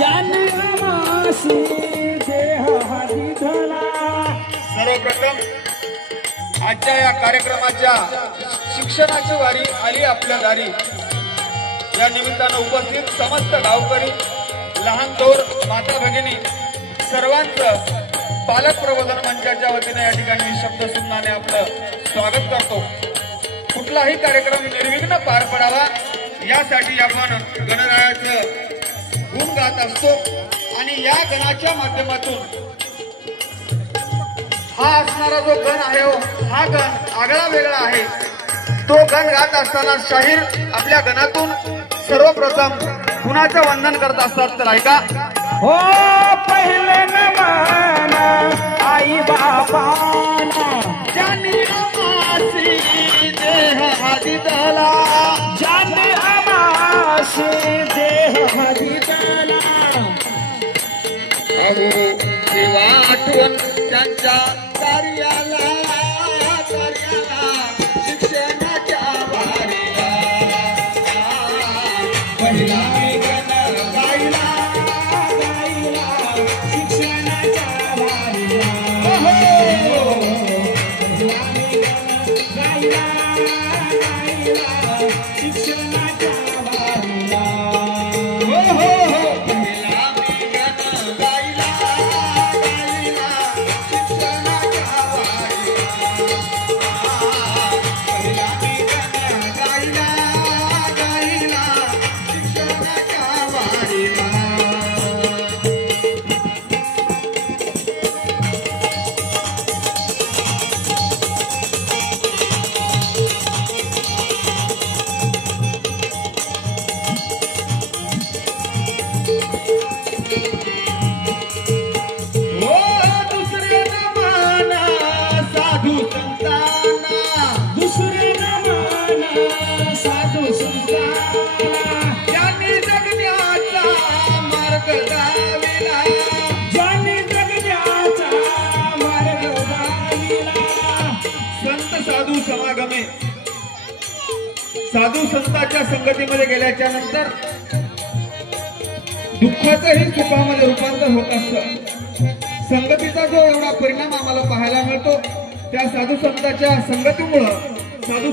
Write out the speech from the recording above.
जन्मासी देह हरिधला। सर्वप्रथम आजच्या या कार्यक्रमाच्या शिक्षणाची वारी आली आपल्या दारी। या निमित्तानं उपस्थित समस्त गावकरी, लहान थोर, माता भगिनी सर्वांचं पालक प्रबोधन मंचाच्या वतीने या ठिकाणी शब्द सुमनाने आपलं स्वागत करतो। कुठलाही कार्यक्रम निर्विघ्न पार पडावा यासाठी आपण गणरायाचं गुण गात असतो आणि या गणाच्या माध्यमातून हा असणारा जो गण आहे हा गण आगळा वेगळा आहे। तो गण गात असताना शाहीर आपल्या गणातून सर्वप्रथम कुणाचं वंदन करत असतात तर ऐका। हो पहिले नमन आई बाबांना, जन्मासी देह हरिधला, जन्मासी देह हरिधला। अहो देवा आठवण त्यांच्या कार्याला शिक्षणाच्या वारीला, पहिला गण गायला शिक्षणाच्या वारीला। गायला शिक्षणाच्या वारीला। समागमे साधू संतांच्या संगतीमध्ये गेल्याच्या नंतर दुःखाचंही सुखामध्ये रूपांतर होत असतं। संगतीचा जो एवढा परिणाम आम्हाला पाहायला मिळतो त्या साधू संतांच्या संगतीमुळे साधू